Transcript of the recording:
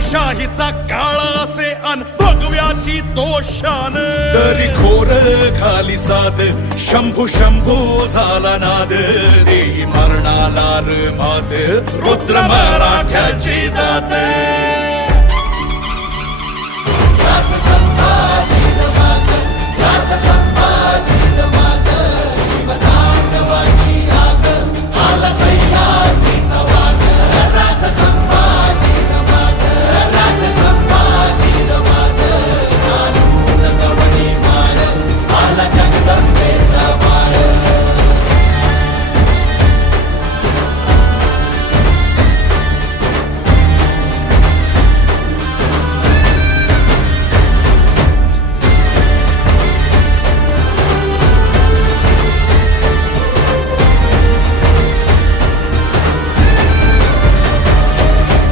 दगडूशाहीचा काळ असे अन भगव्याची दोषान तरी खोर खाली साद शंभू शंभू झाला नाद. देई मरणाला मात रुद्र मराठ्याची जात.